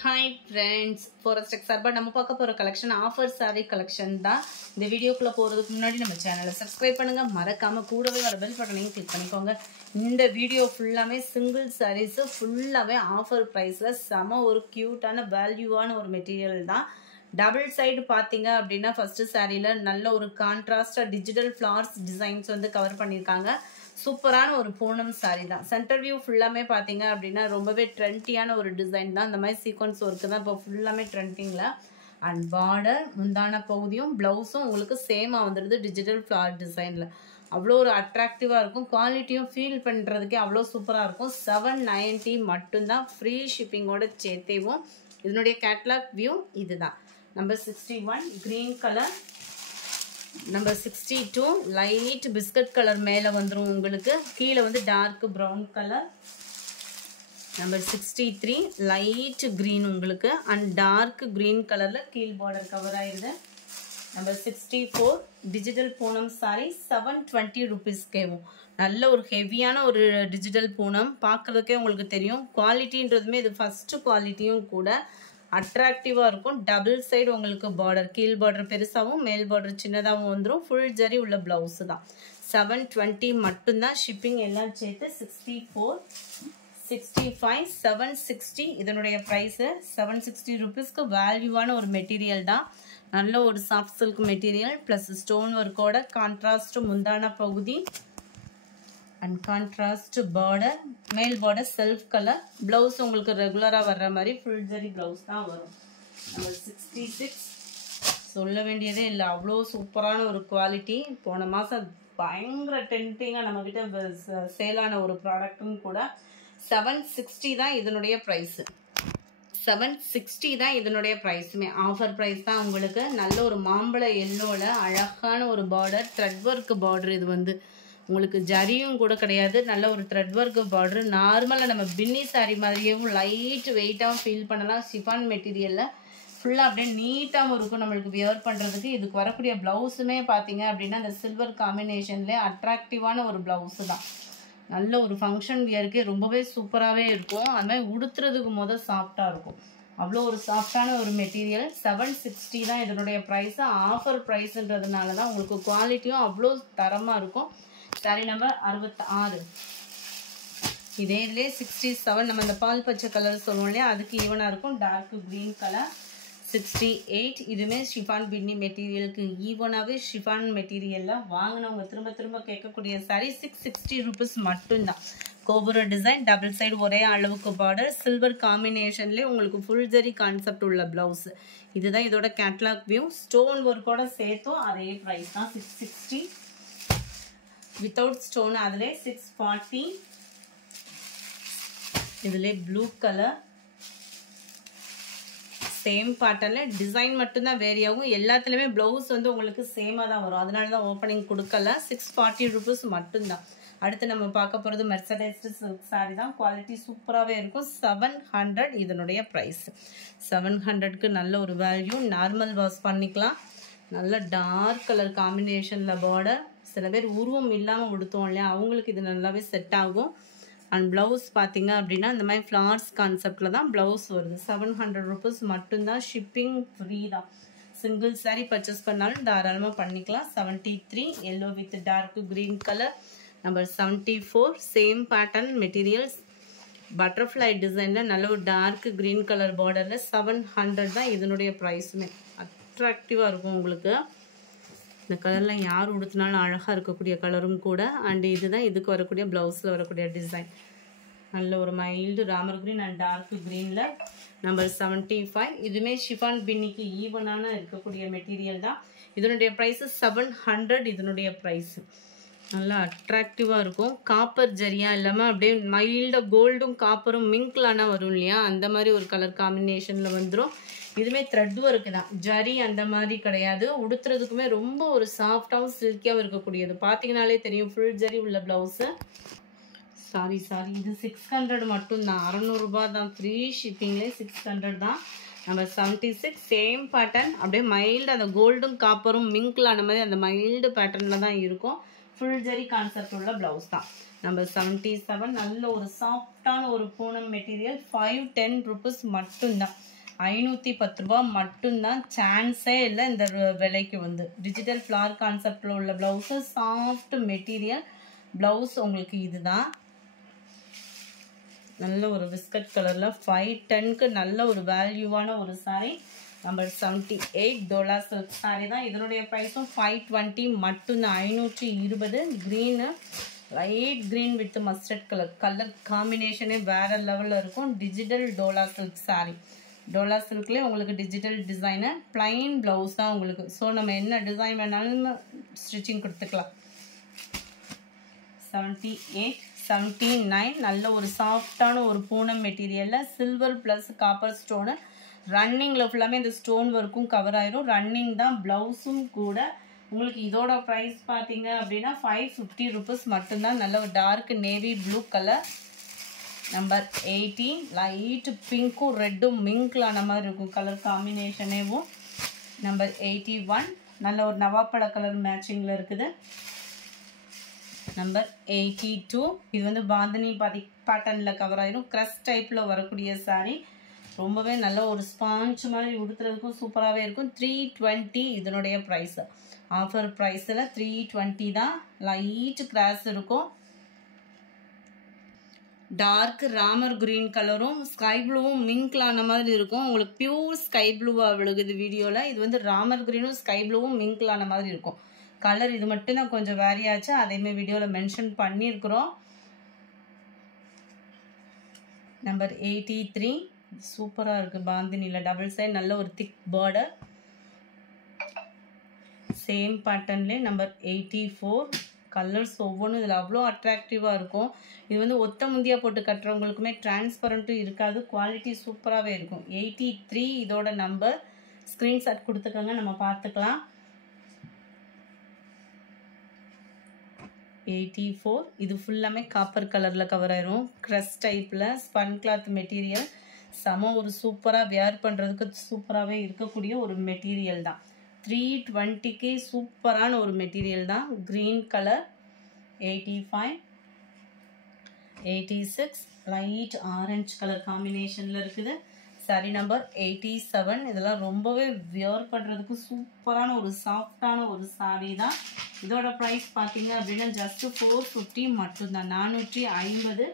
Hi friends, Forest Sarba நம்ம பார்க்க போற collection offer saree collection தான். இந்த வீடியோக்குள்ள போறதுக்கு முன்னாடி நம்ம சேனலை subscribe பண்ணுங்க, மறக்காம கூடவே வர bell பட்டனையும் click பண்ணிக்கோங்க. இந்த வீடியோ ஃபுல்லாமே single sarees ஃபுல்லாவே offer priceல செம ஒரு கியூட்டான வேல்யூவான ஒரு மெட்டீரியல் தான். டபுள் சைடு பாத்தீங்க அப்படினா ஃபர்ஸ்ட் சாரியில நல்ல ஒரு கான்ட்ராஸ்டா டிஜிட்டல் ஃப்ளவர்ஸ் டிசைன்ஸ் வந்து கவர் பண்ணிருக்காங்க. சூப்பரான ஒரு பூனம் சாரி தான். சென்டர் வியூ ஃபுல்லாமே பாத்தீங்க அப்படின்னா ரொம்பவே ட்ரெண்டியான ஒரு டிசைன் தான். இந்த மாதிரி சீக்வன்ஸ் ஒர்க்கு தான் இப்போ ஃபுல்லாமே ட்ரெண்டிங்ல. அண்ட் பார்டர் முந்தான பகுதியும் பிளவுஸும் உங்களுக்கு சேமா வந்துடுது டிஜிட்டல் ஃப்ளவர் டிசைன்ல. அவ்வளோ ஒரு அட்ராக்டிவா இருக்கும். குவாலிட்டியும் ஃபீல் பண்றதுக்கே அவ்வளோ சூப்பரா இருக்கும். 790 மட்டும்தான், ஃப்ரீ ஷிப்பிங்கோட சேர்த்தேவும். இதனுடைய கேட்லாக் வியூ இதுதான். Number 61 green colour, number 62 light biscuit colour மேல வந்துரும் உங்களுக்கு, கீழே வந்து dark brown colour. Number 63 light green உங்களுக்கு அண்ட் டார்க் கிரீன் கலர்ல கீழ் பார்டர் கவர் ஆயிருது. Number 64 digital Poonam sari 720 rupees கேவும். நல்ல ஒரு ஹெவியான ஒரு டிஜிட்டல் பூனம், பார்க்கறதுக்கே உங்களுக்கு தெரியும். குவாலிட்டின்றதுமே இது ஃபர்ஸ்ட் குவாலிட்டியும் கூட. அட்ராக்டிவா இருக்கும். டபுள் சைடு உங்களுக்கு பார்டர், கீழ் பார்டர் பெருசாவும் மேல் பார்டர் சின்னதாகவும் வந்துடும். ஃபுல் ஜரி உள்ள பிளவுஸ் தான். 720 மட்டும்தான். ஷிப்பிங் எல்லாம் சேர்த்து 64, 65, 760 இதனுடைய பிரைஸ். 760 rupeesக்கு வேல்யூவான ஒரு மெட்டீரியல் தான். நல்ல ஒரு soft silk material plus stone ஒர்க்கோட கான்ட்ராஸ்ட் முந்தான பகுதி அண்ட் கான்ட்ராஸ்ட் பார்டர், மேல் பார்டர் செல்ஃப் கலர். பிளவுஸ் உங்களுக்கு ரெகுலரா வர்ற மாதிரி ஃபுல் ஜரி பிளவுஸ் தான் வரும். நம்பர் 66 சொல்ல வேண்டியதே இல்லை, அவ்வளோ சூப்பரான ஒரு குவாலிட்டி. போன மாதம் பயங்கர டென்டிங்காக நம்மக்கிட்ட சேலான ஒரு ப்ராடக்ட்டும் கூட. 760 தான் இதனுடைய ப்ரைஸு. 760 தான் இதனுடைய ப்ரைஸுமே. ஆஃபர் ப்ரைஸ் தான் உங்களுக்கு. நல்ல ஒரு மாம்பழ எல்லோல அழகான ஒரு பார்டர், த்ரெட் ஒர்க் பார்டர். இது வந்து உங்களுக்கு ஜரியும் கூட கிடையாது, நல்ல ஒரு த்ரெட் ஒர்க் பார்டர். நார்மலாக நம்ம பின்னி சாரி மாதிரியும் லைட் வெயிட்டாகவும் ஃபீல் பண்ணலாம். ஷிஃபான் மெட்டீரியலில் ஃபுல்லாக அப்படியே நீட்டாகவும் இருக்கும் நம்மளுக்கு வியர் பண்ணுறதுக்கு. இதுக்கு வரக்கூடிய ப்ளவுஸுமே பார்த்தீங்க அப்படின்னா அந்த சில்வர் காம்பினேஷன்லேயே அட்ராக்டிவான ஒரு ப்ளவுஸு தான். நல்ல ஒரு ஃபங்க்ஷன் வியருக்கு ரொம்பவே சூப்பராகவே இருக்கும். அது மாதிரி உடுத்துறதுக்கு சாஃப்டாக இருக்கும். அவ்வளோ ஒரு சாஃப்டான ஒரு மெட்டீரியல். 760 தான் இதனுடைய ப்ரைஸு. ஆஃபர் ப்ரைஸுன்றதுனால தான் உங்களுக்கு குவாலிட்டியும் அவ்வளோ தரமாக இருக்கும். Sorry number 66. இதே இதுலேயே 67 நம்ம இந்த பால் பச்சை கலர் சொல்லுவோம் இல்லையா, அதுக்கு ஈவனாக இருக்கும். Dark green colour 68. இதுவுமே ஷிஃபான் பின்னி மெட்டீரியலுக்கு ஈவனாகவே ஷிஃபான் மெட்டீரியலில் வாங்கினவங்க திரும்ப திரும்ப கேட்கக்கூடிய சாரி 660 rupees மட்டும்தான். கோபுர டிசைன், டபுள் சைடு ஒரே அளவுக்கு பார்டர், சில்வர் காம்பினேஷன்லேயே உங்களுக்கு ஃபுல் ஜரி கான்செப்ட் உள்ள பிளவுஸ். இதுதான் இதோட கேட்லாக் வியூ. ஸ்டோன் ஒர்க்கோட சேர்த்தும் அதே ப்ரைஸ் தான் 660. வித்தவுட் ஸ்டோன் அதிலே 640. இதிலே ப்ளூ கலர் சேம் பேட்டர்னில் டிசைன் மட்டும்தான் வேரி ஆகும். எல்லாத்துலேயுமே ப்ளவுஸ் வந்து உங்களுக்கு சேமாக தான் வரும், அதனால தான் ஓப்பனிங் கொடுக்கல. 640 rupees மட்டும்தான். அடுத்து நம்ம பார்க்க போகிறது மெர்சடைஸ்டு சில்க் சாரி தான். குவாலிட்டி சூப்பராகவே இருக்கும். 700 இதனுடைய ப்ரைஸ். 700க்கு நல்ல ஒரு வேல்யூ. நார்மல் வாஷ் பண்ணிக்கலாம். நல்ல டார்க் கலர் காம்பினேஷனில் பார்டர். சில பேர் உருவம் இல்லாமல் உடுத்தோம் இல்லையா, அவங்களுக்கு இது நல்லாவே செட் ஆகும். அண்ட் ப்ளவுஸ் பார்த்தீங்க அப்படின்னா இந்த மாதிரி ஃப்ளவர்ஸ் கான்செப்டில் தான் ப்ளவுஸ் வருது. 700 rupees மட்டும்தான். ஷிப்பிங் ஃப்ரீ தான். சிங்கிள் சாரீ பர்ச்சேஸ் பண்ணாலும் தாராளமாக பண்ணிக்கலாம். 73 yellow with dark green colour. Number 74 same pattern materials, butterfly டிசைனில் நல்ல ஒரு டார்க் க்ரீன் கலர் பார்டரில் 700 தான் இதனுடைய ப்ரைஸுமே. அட்ராக்டிவாக இருக்கும் உங்களுக்கு. இந்த கலர்லாம் யார் உடுத்தினாலும் அழகாக இருக்கக்கூடிய கலரும் கூட. அண்ட் இதுதான் இதுக்கு வரக்கூடிய ப்ளவுஸில் வரக்கூடிய டிசைன். நல்ல ஒரு mild Ramar green and dark க்ரீனில். நம்பர் 75 இதுவுமே ஷிஃபான் பின்னிக்கு ஈவனான இருக்கக்கூடிய மெட்டீரியல் தான். இதனுடைய ப்ரைஸு 700 இதனுடைய ப்ரைஸு. நல்லா அட்ராக்டிவாக இருக்கும். காப்பர் ஜரியா இல்லாமல் அப்படியே மைல்டாக கோல்டும் காப்பரும் மிங்க்லானா வரும் இல்லையா, அந்த மாதிரி ஒரு கலர் காம்பினேஷனில் வந்துடும். இதுவுமே த்ரெட் ஒர்க்கு தான், ஜரி அந்த மாதிரி கிடையாது. உடுத்துறதுக்குமே ரொம்ப ஒரு சாஃப்டாகவும் சில்கியாகவும் இருக்கக்கூடியது. பார்த்தீங்கனாலே தெரியும் ஃபுல் ஜரி உள்ள ப்ளவுஸு. சாரி இது 600 மட்டும்தான். 600 ரூபாய் தான். ஃப்ரீ ஷிப்பிங்லேயே 600 தான். நம்பர் 76 சேம் பேட்டர்ன், அப்படியே மைல்டு அந்த கோல்டும் காப்பரும் மிங்க்லான மாதிரி அந்த மைல்டு பேட்டர்னில் தான் இருக்கும். ஃபுல் ஜரி கான்செப்ட் உள்ள ப்ளவுஸ் தான். நம்பர் 77 நல்ல ஒரு சாஃப்டான ஒரு பூனம் மெட்டீரியல் 510 rupees மட்டும்தான் 510 ரூபாய் மட்டும்தான் சான்ஸே இல்லை இந்த விலைக்கு வந்து டிஜிட்டல் ஃப்ளார் கான்செப்டில் உள்ள ப்ளவுஸு சாஃப்ட் மெட்டீரியல் ப்ளவுஸ் உங்களுக்கு இதுதான் நல்ல ஒரு பிஸ்கட் கலரில் 510க்கு நல்ல ஒரு வேல்யூவான ஒரு சாரீ நம்பர் 78 டோலா சில்க் சாரீ தான் இதனுடைய ப்ரைஸும் 520 மட்டும்தான் 520 green light green with mustard colour காம்பினேஷனே வேறு லெவலில் இருக்கும் டிஜிட்டல் டோலா சில்க் சாரீ டோலா சில்க்லேயே உங்களுக்கு டிஜிட்டல் டிசைனு ப்ளைன் ப்ளவுஸ் தான் உங்களுக்கு ஸோ நம்ம என்ன டிசைன் வேணாலும் ஸ்டிச்சிங் கொடுத்துக்கலாம் 78 79 நல்ல ஒரு சாஃப்டான ஒரு பூனம் மெட்டீரியலில் சில்வர் ப்ளஸ் காப்பர் ஸ்டோனு ரன்னிங்கில் ஃபுல்லாமே இந்த ஸ்டோன் ஒர்க்கும் கவர் ஆயிரும் ரன்னிங் தான் ப்ளவுஸும் கூட உங்களுக்கு இதோட ப்ரைஸ் பார்த்தீங்க அப்படின்னா 550 rupees மட்டும்தான் நல்ல ஒரு dark navy blue colour number 18 light பிங்க்கும் ரெட்டும் மிங்க்லான மாதிரி இருக்கும் கலர் காம்பினேஷனேவும் நம்பர் 81 நல்ல ஒரு நவாப்பழ கலர் மேட்சிங்கில் இருக்குது நம்பர் 82 இது வந்து பாந்தினி பேட்டர்னில் கவர் ஆயிரும் க்ரஸ் டைப்பில் வரக்கூடிய சாரீ ரொம்பவே நல்ல ஒரு ஸ்பாஞ்ச் மாதிரி உடுத்துறதுக்கும் சூப்பராகவே இருக்கும் 320 இதனுடைய ப்ரைஸ் ஆஃபர் ப்ரைஸில் 320 தான் லைட் கிராஸ் இருக்கும் டார்க் ராமர் கிரீன் கலரும் ஸ்கை ப்ளூவும் மிங்க்லான மாதிரி இருக்கும் உங்களுக்கு பியூர் ஸ்கை ப்ளூவாக விழுகுது வீடியோவில் இது வந்து ராமர் கிரீனும் ஸ்கை ப்ளூவும் மிங்க்லான மாதிரி இருக்கும் கலர் இது மட்டும் தான் கொஞ்சம் வேரி ஆச்சு அதேமாதிரி வீடியோவில் மென்ஷன் பண்ணியிருக்கிறோம் நம்பர் 83 சூப்பராக இருக்குது பாந்தினியில் டபுள் சைட் நல்ல ஒரு திக் பார்டர் சேம் பேட்டர்ன்லேயே நம்பர் 84 கலர்ஸ் ஒவ்வொன்றும் இதில் அவ்வளோ அட்ராக்டிவாக இருக்கும் இது வந்து ஒத்த முந்தியாக போட்டு கட்டுறவங்களுக்குமே டிரான்ஸ்பரண்ட்டும் இருக்காது குவாலிட்டி சூப்பராகவே இருக்கும் 83 இதோட நம்பர் ஸ்க்ரீன்ஷாட் கொடுத்துக்கோங்க நம்ம பார்த்துக்கலாம் 84 இது ஃபுல்லாமே காப்பர் கலரில் கவர் ஆயிரும் க்ரஸ் டைப்பில் ஸ்பன் கிளாத் மெட்டீரியல் செம ஒரு சூப்பராக வேர் பண்ணுறதுக்கு சூப்பராகவே இருக்கக்கூடிய ஒரு மெட்டீரியல் தான் 320க்கு சூப்பரான ஒரு மெட்டீரியல் தான் green colour 85 86 light orange colour காம்பினேஷனில் இருக்குது சாரி நம்பர் 87 இதெல்லாம் ரொம்பவே வியர் பண்ணுறதுக்கு சூப்பரான ஒரு சாஃப்டான ஒரு சாரீ தான் இதோட ப்ரைஸ் பார்த்தீங்க அப்படின்னா ஜஸ்ட் 450 மட்டும்தான் 450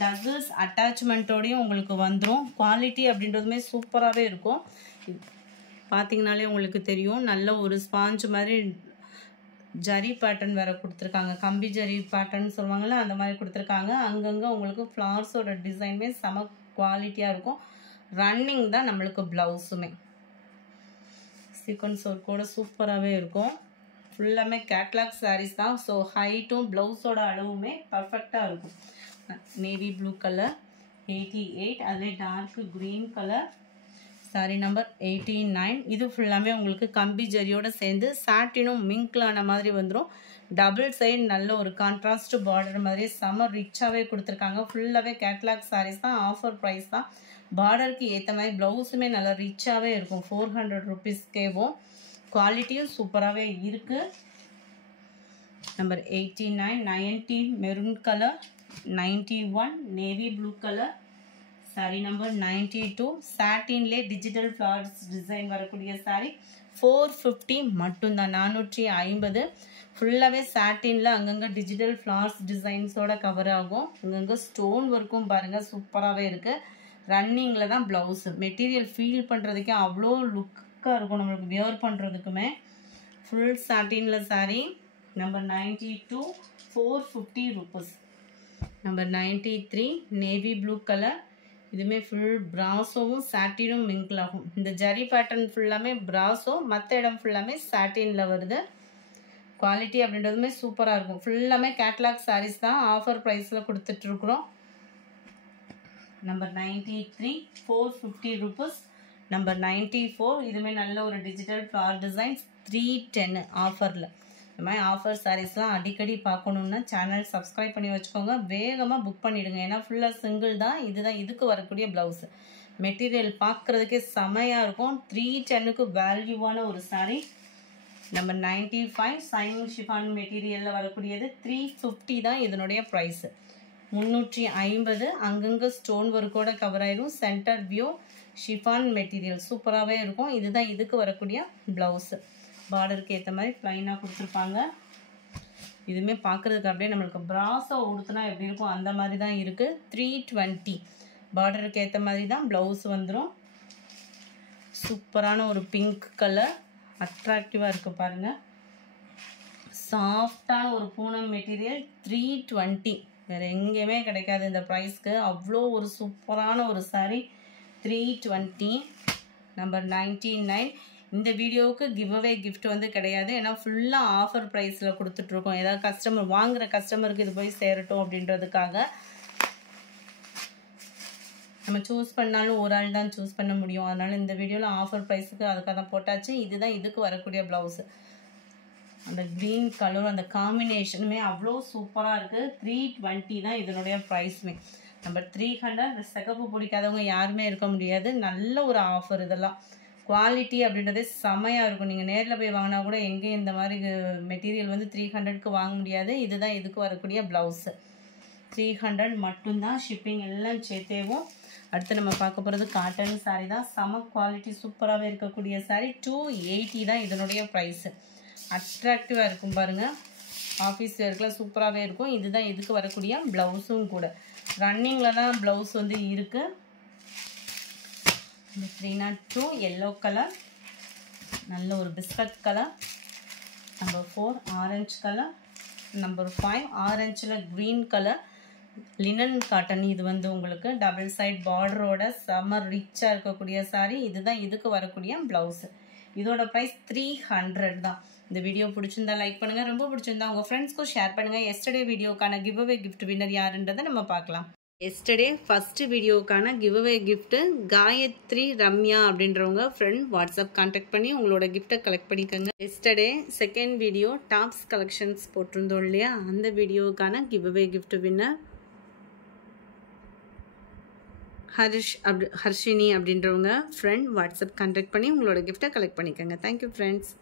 டசல்ஸ் அட்டாச்மெண்ட்டோடையும் உங்களுக்கு வந்துடும் குவாலிட்டி அப்படின்றதுமே சூப்பராகவே இருக்கும் பார்த்தீங்கனாலே உங்களுக்கு தெரியும் நல்ல ஒரு ஸ்பாஞ்ச் மாதிரி ஜரி பேட்டர்ன் வேறு கொடுத்துருக்காங்க கம்பி ஜரி பேட்டர்ன் சொல்லுவாங்கள்ல அந்த மாதிரி கொடுத்துருக்காங்க அங்கங்கே உங்களுக்கு ஃப்ளவர்ஸோட டிசைனுமே செம குவாலிட்டியாக இருக்கும் ரன்னிங் தான் நம்மளுக்கு ப்ளவுஸுமே சீக்வன்ஸ் ஒர்க்கோட சூப்பராகவே இருக்கும் ஃபுல்லாமே கேட்லாக் சாரீஸ் தான் ஸோ ஹைட்டும் ப்ளவுஸோட அளவுமே பர்ஃபெக்டாக இருக்கும் நேவி ப்ளூ கலர் 88 அதில் dark green colour sari number 89 இது ஃபுல்லாமே உங்களுக்கு கம்பி ஜரியோட சேர்ந்து சாட்டினும் மிங்க்லான மாதிரி வந்துடும் டபுள் சைடு நல்ல ஒரு கான்ட்ராஸ்ட் பார்டர் மாதிரி செம ரிச்சாகவே கொடுத்துருக்காங்க ஃபுல்லாகவே கேட்லாக் சாரீஸ் தான் ஆஃபர் ப்ரைஸ் தான் பார்டருக்கு ஏற்ற மாதிரி ப்ளவுஸுமே நல்லா ரிச்சாகவே இருக்கும் 400 rupeesக்கேவும் குவாலிட்டியும் சூப்பராகவே இருக்குது number 89 90 maroon colour 91 navy blue colour sari number 92 சாட்டின்லே டிஜிட்டல் ஃப்ளவர்ஸ் டிசைன் வரக்கூடிய சாரி 450 மட்டும்தான் 450 ஃபுல்லாகவே சாட்டினில் அங்கங்கே டிஜிட்டல் ஃப்ளவர்ஸ் டிசைன்ஸோட கவர் ஆகும் அங்கங்கே ஸ்டோன் ஒர்க்கும் பாருங்கள் சூப்பராகவே இருக்குது ரன்னிங்கில் தான் ப்ளவுஸு மெட்டீரியல் ஃபீல் பண்ணுறதுக்கே அவ்வளோ லுக்காக இருக்கும் நம்மளுக்கு வியர் பண்ணுறதுக்குமே ஃபுல் சாட்டினில் sari number 92 450 rupees number 93 navy blue colour இதுவுமே ஃபுல் பிராஸோவும் சாட்டினும் மிங்கிள் ஆகும் இந்த ஜரி பேட்டர்ன் ஃபுல்லாமே பிராஸோ மற்ற இடம் ஃபுல்லாமே சாட்டினில் வருது குவாலிட்டி அப்படின்றதுமே சூப்பராக இருக்கும் ஃபுல்லாமே கேட்லாக் சாரீஸ் தான் ஆஃபர் ப்ரைஸில் கொடுத்துட்ருக்குறோம் நம்பர் 93 450 rupees நம்பர் 94 இதுவுமே நல்ல ஒரு டிஜிட்டல் ஃப்ளவர் டிசைன்ஸ் 310 ஆஃபரில் இந்த மாதிரி ஆஃபர் சாரீஸ்லாம் அடிக்கடி பார்க்கணுன்னா சேனல் சப்ஸ்கிரைப் பண்ணி வச்சுக்கோங்க வேகமாக புக் பண்ணிவிடுங்க ஏன்னா ஃபுல்லாக சிங்கிள் தான் இதுதான் இதுக்கு வரக்கூடிய ப்ளவுஸு மெட்டீரியல் பார்க்குறதுக்கே செமையாக இருக்கும் 310க்கு வேல்யூவான ஒரு சாரீ நம்பர் 95 சைனிங் ஷிஃபான் மெட்டீரியலில் வரக்கூடியது 350 தான் இதனுடைய ப்ரைஸு 350. அங்கங்கே ஸ்டோன் ஒர்க்கோட கவர் ஆயிடும். சென்டர் வியூ ஷிஃபான் மெட்டீரியல் சூப்பராகவே இருக்கும். இதுதான் இதுக்கு வரக்கூடிய ப்ளவுஸு. பார்டருக்கு ஏற்ற மாதிரி ப்ளைனாக கொடுத்துருப்பாங்க. இதுவுமே பார்க்குறதுக்கு அப்படியே நம்மளுக்கு ப்ராஸோ உடுத்துனா எப்படி இருக்கும் அந்த மாதிரி தான் இருக்குது. 320. பார்டருக்கு ஏற்ற மாதிரி தான் ப்ளவுஸ் வந்துடும். சூப்பரான ஒரு பிங்க் கலர் அட்ராக்டிவாக இருக்குது பாருங்கள். சாஃப்டான ஒரு பூனம் மெட்டீரியல். 320. வேறு எங்கேயுமே கிடைக்காது இந்த ப்ரைஸ்க்கு. அவ்வளோ ஒரு சூப்பரான ஒரு சாரீ. 320. நம்பர் 99. இந்த வீடியோவுக்கு கிவ்அவே கிஃப்ட் வந்து கிடையாது. ஏன்னா ஃபுல்லாக ஆஃபர் ப்ரைஸில் கொடுத்துட்ருக்கோம். ஏதாவது கஸ்டமர் வாங்குகிற கஸ்டமருக்கு இது போய் சேரட்டும் அப்படின்றதுக்காக. நம்ம சூஸ் பண்ணாலும் ஒரு ஆள் தான் சூஸ் பண்ண முடியும். அதனால் இந்த வீடியோவில் ஆஃபர் ப்ரைஸுக்கு அதுக்காக தான் போட்டாச்சு. இதுதான் இதுக்கு வரக்கூடிய ப்ளவுஸு. அந்த க்ரீன் கலர் அந்த காம்பினேஷனுமே அவ்வளோ சூப்பராக இருக்குது. 320 தான் இதனுடைய ப்ரைஸுமே. நம்பர் 300. சிகப்பு பிடிக்காதவங்க யாருமே இருக்க முடியாது. நல்ல ஒரு ஆஃபர். இதெல்லாம் குவாலிட்டி அப்படின்றதே செமையாக இருக்கும். நீங்கள் நேரில் போய் வாங்கினா கூட எங்கேயும் இந்த மாதிரி மெட்டீரியல் வந்து 300க்கு வாங்க முடியாது. இதுதான் இதுக்கு வரக்கூடிய ப்ளவுஸு. 300 மட்டும்தான். ஷிப்பிங் எல்லாம் சேர்த்தேவும். அடுத்து நம்ம பார்க்க போகிறது காட்டன் சாரீ தான். செம குவாலிட்டி சூப்பராகவே இருக்கக்கூடிய சாரீ. 280 தான் இதனுடைய ப்ரைஸு. அட்ராக்டிவாக இருக்கும் பாருங்கள். ஆஃபீஸ் வேர்க்கெலாம் சூப்பராகவே இருக்கும். இதுதான் இதுக்கு வரக்கூடிய ப்ளவுஸும் கூட. ரன்னிங்கில் தான் ப்ளவுஸ் வந்து இருக்குது. 302. எல்லோ கலர், நல்ல ஒரு biscuit colour. Number 4 orange colour. Number 5 ஆரஞ்சில் க்ரீன் கலர் லினன் காட்டன். இது வந்து உங்களுக்கு டபுள் சைட் பார்டரோட செம ரிச்சாக இருக்கக்கூடிய சாரீ. இதுதான் இதுக்கு வரக்கூடிய ப்ளவுஸு. இதோட ப்ரைஸ் 300 தான். இந்த வீடியோ பிடிச்சிருந்தா லைக் பண்ணுங்கள். ரொம்ப பிடிச்சிருந்தா உங்கள் ஃப்ரெண்ட்ஸ்க்கும் ஷேர் பண்ணுங்கள். எஸ்டர்டே வீடியோக்கான கிவ்அவே கிஃப்ட் வின்னர் யாருன்றதை நம்ம பார்க்கலாம். எஸ்டர்டே ஃபஸ்ட்டு வீடியோக்கான கிவ்அவே கிஃப்ட்டு காயத்ரி ரம்யா அப்படின்றவங்க ஃப்ரெண்ட் வாட்ஸ்அப் கான்டாக்ட் பண்ணி உங்களோட கிஃப்ட்டை கலெக்ட் பண்ணிக்கோங்க. Yesterday second video tops collections போட்டிருந்தோம் இல்லையா, அந்த வீடியோக்கான கிவ்அவே கிஃப்ட் வின்னர் ஹர்ஷினி அப்படின்றவங்க ஃப்ரெண்ட் வாட்ஸ்அப் கான்டாக்ட் பண்ணி உங்களோட கிஃப்ட்டை கலெக்ட் பண்ணிக்கோங்க. Thank you friends.